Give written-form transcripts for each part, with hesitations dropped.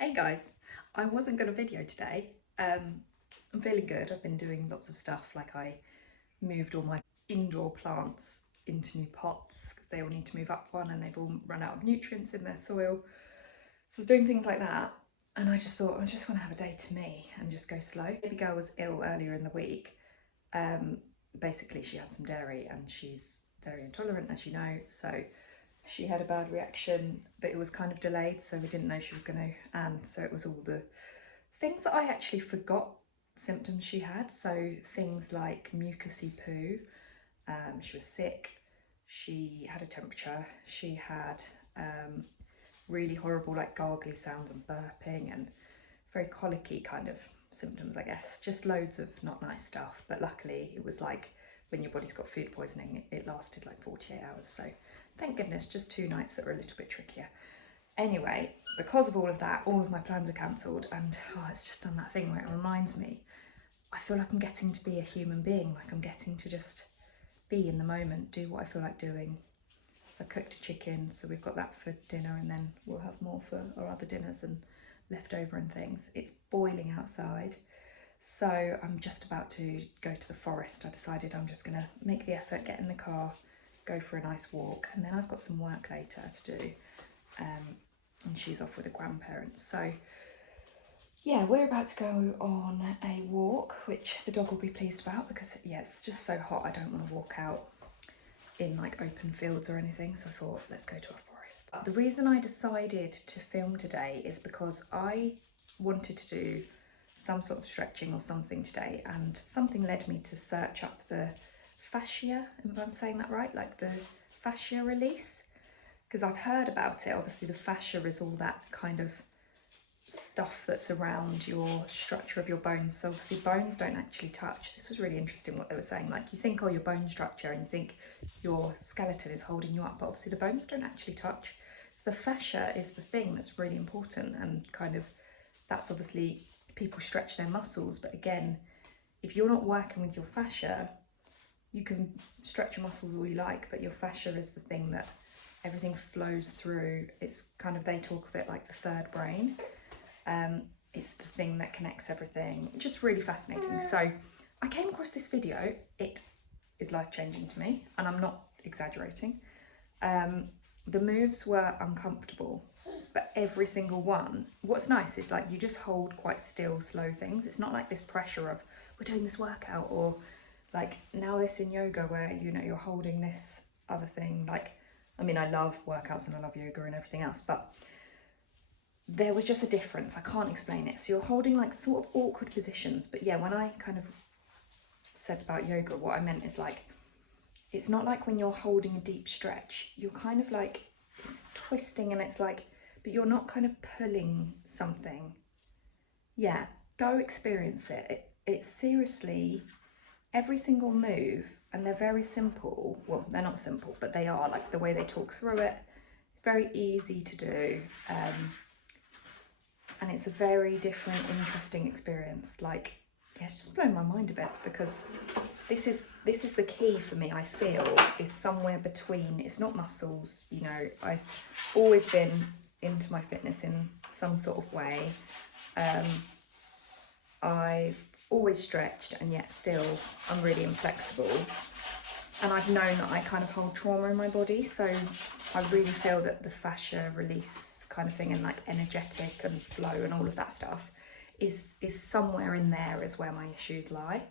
Hey guys, I wasn't going to video today. I'm feeling good. I've been doing lots of stuff, like I moved all my indoor plants into new pots because they all need to move up one and they've all run out of nutrients in their soil. So I was doing things like that, and I just thought I just want to have a day to me and just go slow. Baby girl was ill earlier in the week. Basically she had some dairy and she's dairy intolerant, as you know, so she had a bad reaction, but it was kind of delayed, so we didn't know she was going to, and so it was all the things that I actually forgot symptoms she had. So things like mucousy poo, she was sick, she had a temperature, she had really horrible like gargly sounds and burping and very colicky kind of symptoms, I guess. Just loads of not nice stuff, but luckily it was like when your body's got food poisoning, it lasted like 48 hours. So thank goodness, just 2 nights that were a little bit trickier. Anyway, because of all of that, all of my plans are cancelled, and it's just done that thing where it reminds me, I feel like I'm getting to be a human being, like I'm getting to just be in the moment, do what I feel like doing. I cooked a chicken, so we've got that for dinner, and then we'll have more for our other dinners and leftover and things. It's boiling outside, so I'm just about to go to the forest. I decided I'm just gonna make the effort, get in the car, go for a nice walk, and then I've got some work later to do, and she's off with the grandparents. So yeah, we're about to go on a walk, which the dog will be pleased about because yeah, it's just so hot. I don't want to walk out in like open fields or anything, so I thought let's go to a forest. The reason I decided to film today is because I wanted to do some sort of stretching or something today, and something led me to search up the fascia, if I'm saying that right, like the fascia release, because I've heard about it. Obviously the fascia is all that kind of stuff that's around your structure of your bones. So obviously bones don't actually touch. This was really interesting what they were saying. Like you think, oh, your bone structure, and you think your skeleton is holding you up, but obviously the bones don't actually touch. So the fascia is the thing that's really important, and kind of that's obviously people stretch their muscles, but again, if you're not working with your fascia, you can stretch your muscles all you like, but your fascia is the thing that everything flows through. It's kind of, they talk of it like the third brain. It's the thing that connects everything. Just really fascinating. So I came across this video. It is life-changing to me, and I'm not exaggerating. The moves were uncomfortable, but every single one, what's nice is like you just hold quite still, slow things. It's not like this pressure of we're doing this workout, or like now this in yoga where, you know, you're holding this other thing. Like, I mean, I love workouts and I love yoga and everything else, but there was just a difference. I can't explain it. So you're holding like sort of awkward positions, but yeah, when I kind of said about yoga, what I meant is like, it's not like when you're holding a deep stretch, you're kind of like, it's twisting and it's like, but you're not kind of pulling something. Yeah, go experience it. It's seriously every single move, and they're very simple. Well, they're not simple, but they are, like the way they talk through it. It's very easy to do. And it's a very different, interesting experience. Like, yeah, it's just blown my mind a bit, because this is the key for me, I feel, is somewhere between. It's not muscles, you know, I've always been into my fitness in some sort of way. I've always stretched, and yet still I'm really inflexible, and I've known that I kind of hold trauma in my body, so I really feel that the fascia release kind of thing, and like energetic and flow and all of that stuff is somewhere in there is where my issues lie.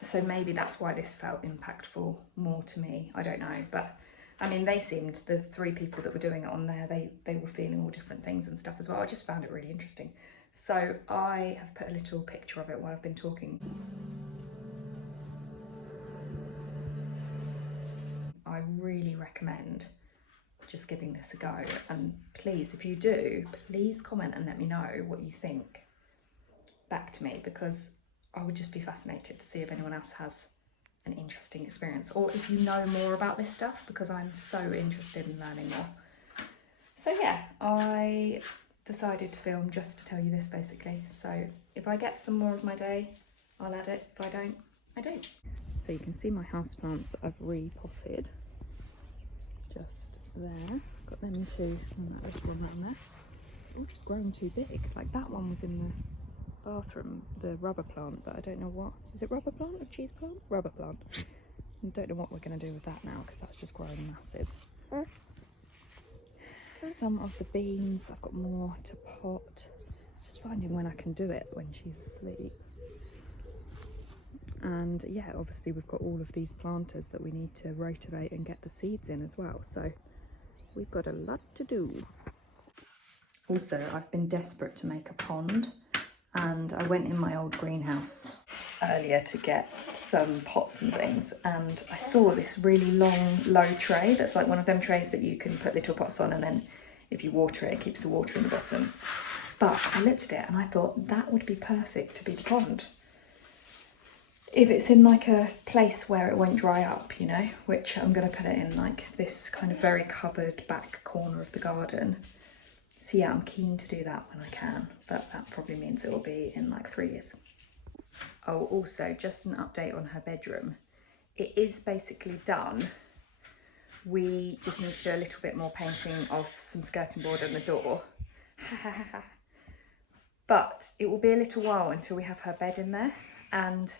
So maybe that's why this felt impactful more to me, I don't know. But I mean, they seemed, the 3 people that were doing it on there, they were feeling all different things and stuff as well. I just found it really interesting. So I have put a little picture of it while I've been talking. I really recommend just giving this a go, and please, if you do, please comment and let me know what you think back to me, because I would just be fascinated to see if anyone else has an interesting experience, or if you know more about this stuff, because I'm so interested in learning more. So yeah, I decided to film just to tell you this, basically. So if I get some more of my day, I'll add it. If I don't, I don't. So you can see my houseplants that I've repotted just there. Got them into that little one around there. just grown too big. Like that one was in the bathroom, the rubber plant, but I don't know what, is it rubber plant or cheese plant? Rubber plant. I don't know what we're going to do with that now because that's just grown massive. Some of the beans, I've got more to pot. Just finding when I can do it when she's asleep. And yeah, obviously we've got all of these planters that we need to rotate and get the seeds in as well. So we've got a lot to do. Also, I've been desperate to make a pond, and I went in my old greenhouse earlier to get some pots and things, and I saw this really long, low tray that's like one of them trays that you can put little pots on, and then if you water it, it keeps the water in the bottom. But I looked at it and I thought that would be perfect to be the pond. If it's in like a place where it won't dry up, you know, which I'm going to put it in like this kind of very cupboard back corner of the garden. So yeah, I'm keen to do that when I can, but that probably means it will be in like 3 years. Oh, also just an update on her bedroom. It is basically done. We just need to do a little bit more painting of some skirting board on the door. But it will be a little while until we have her bed in there, and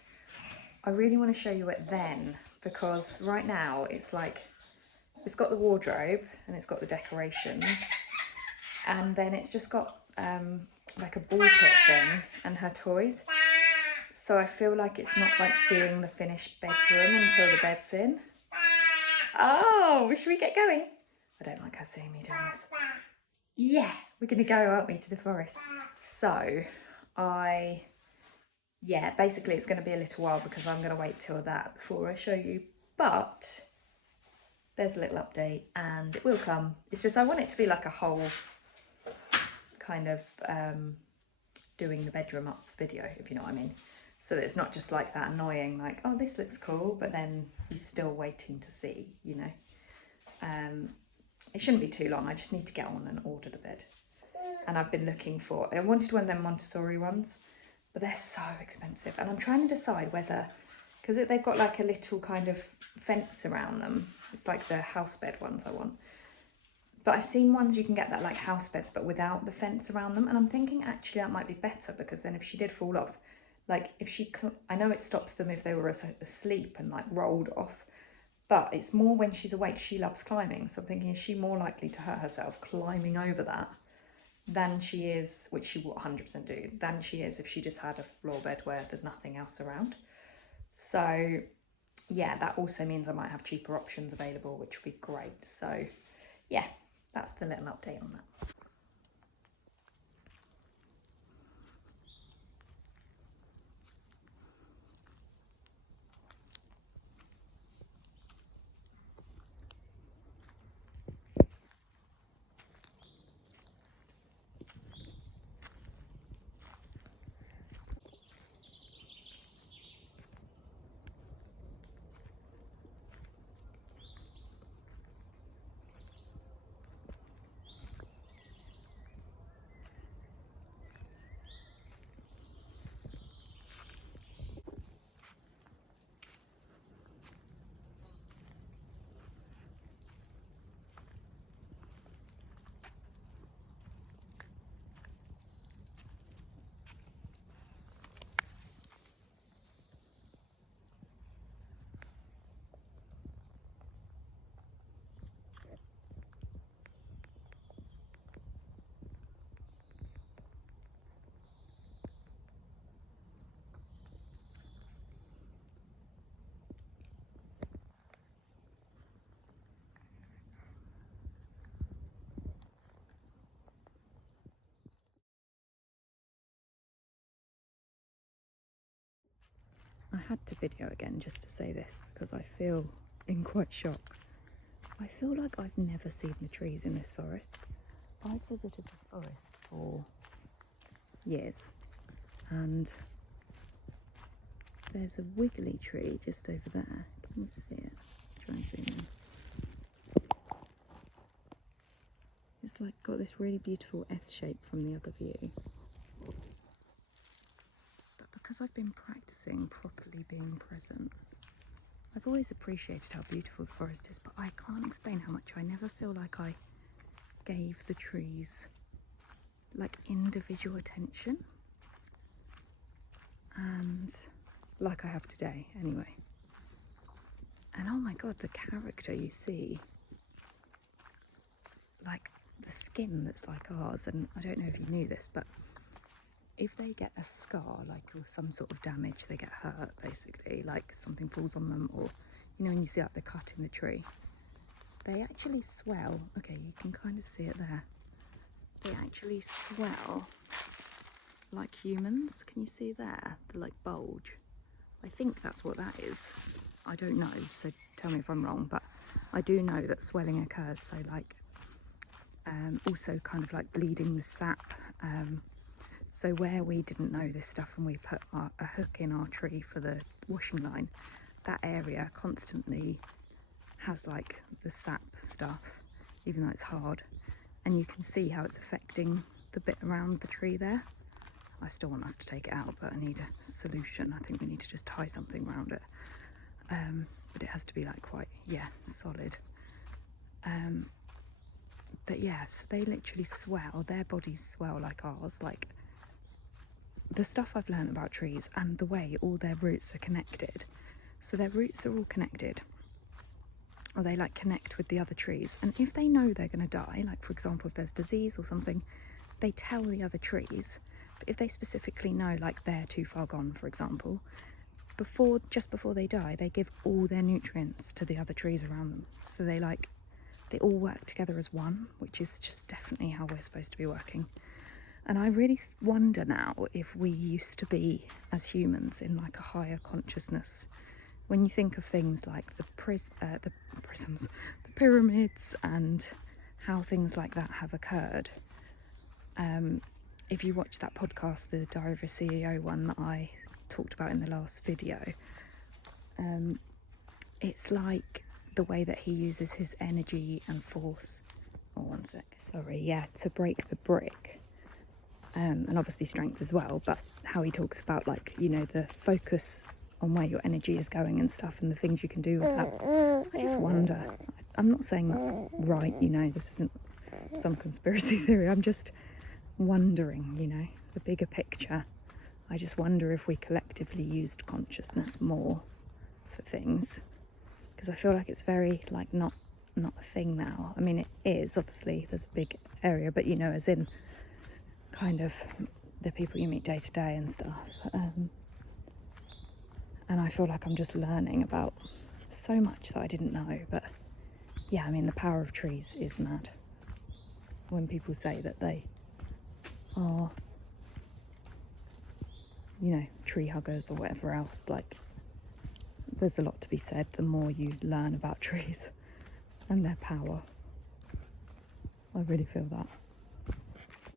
I really want to show you it then, because right now it's like, it's got the wardrobe and it's got the decoration, and then it's just got like a ball pit thing and her toys. So I feel like it's not like seeing the finished bedroom until the bed's in. Oh, should we get going? I don't like her seeing me doing this. Yeah, we're gonna go, aren't we, to the forest? So yeah, basically it's gonna be a little while because I'm gonna wait till that before I show you, but there's a little update and it will come. It's just I want it to be like a whole kind of doing the bedroom up video, if you know what I mean. So that it's not just like that annoying, like, oh, this looks cool, but then you're still waiting to see, you know. It shouldn't be too long. I just need to get on and order the bed. And I've been looking for, I wanted one of them Montessori ones, but they're so expensive. And I'm trying to decide whether, because they've got like a little kind of fence around them. It's like the house bed ones I want. But I've seen ones you can get that like house beds, but without the fence around them. And I'm thinking actually that might be better, because then if she did fall off, like if she, I know it stops them if they were asleep and like rolled off, but it's more when she's awake. She loves climbing. So I'm thinking, is she more likely to hurt herself climbing over that than she is, which she will 100% do, than she is if she just had a floor bed where there's nothing else around. So yeah, that also means I might have cheaper options available, which would be great. So yeah, that's the little update on that. I had to video again just to say this because I feel in quite shock. I feel like I've never seen the trees in this forest. I've visited this forest for years, and there's a wiggly tree just over there. Can you see it? Try and zoom in. It's like got this really beautiful S shape from the other view. But because I've been practicing properly being present, I've always appreciated how beautiful the forest is, but I can't explain how much I never feel like I gave the trees like individual attention, and like I have today anyway. And oh my god, the character you see, like the skin that's like ours. And I don't know if you knew this, but if they get a scar, like, or some sort of damage, they get hurt basically, like something falls on them, or you know when you see like the cut in the tree, they actually swell. Okay, you can kind of see it there. They actually swell like humans. Can you see there? The like bulge. I think that's what that is. I don't know, so tell me if I'm wrong, but I do know that swelling occurs. So like also kind of like bleeding the sap. So where we didn't know this stuff and we put a hook in our tree for the washing line, that area constantly has like the sap stuff, even though it's hard. And you can see how it's affecting the bit around the tree there. I still want us to take it out, but I need a solution. I think we need to just tie something around it. But it has to be like quite, yeah, solid. But yeah, so they literally swell, their bodies swell like ours. Like the stuff I've learned about trees and the way all their roots are connected. So their roots are all connected, or they like connect with the other trees. And if they know they're going to die, like for example, if there's disease or something, they tell the other trees. But if they specifically know like they're too far gone, for example, just before they die, they give all their nutrients to the other trees around them. So they all work together as one, which is just definitely how we're supposed to be working. And I really wonder now if we used to be, as humans, in like a higher consciousness. When you think of things like the prisms, the pyramids, and how things like that have occurred. If you watch that podcast, the Diary of a CEO one that I talked about in the last video, it's like the way that he uses his energy and force. Oh, one sec. Sorry, yeah, to break the brick. And obviously strength as well, but how he talks about like, you know, the focus on where your energy is going and stuff, and the things you can do with that. I just wonder, I'm not saying that's right, you know, this isn't some conspiracy theory, I'm just wondering, you know, the bigger picture. I just wonder if we collectively used consciousness more for things, because I feel like it's very like not a thing now. I mean, it is, obviously there's a big area, but you know, as in kind of the people you meet day to day and stuff. And I feel like I'm just learning about so much that I didn't know. But yeah, I mean, the power of trees is mad. When people say that they are, you know, tree huggers or whatever else, like there's a lot to be said the more you learn about trees and their power. I really feel that.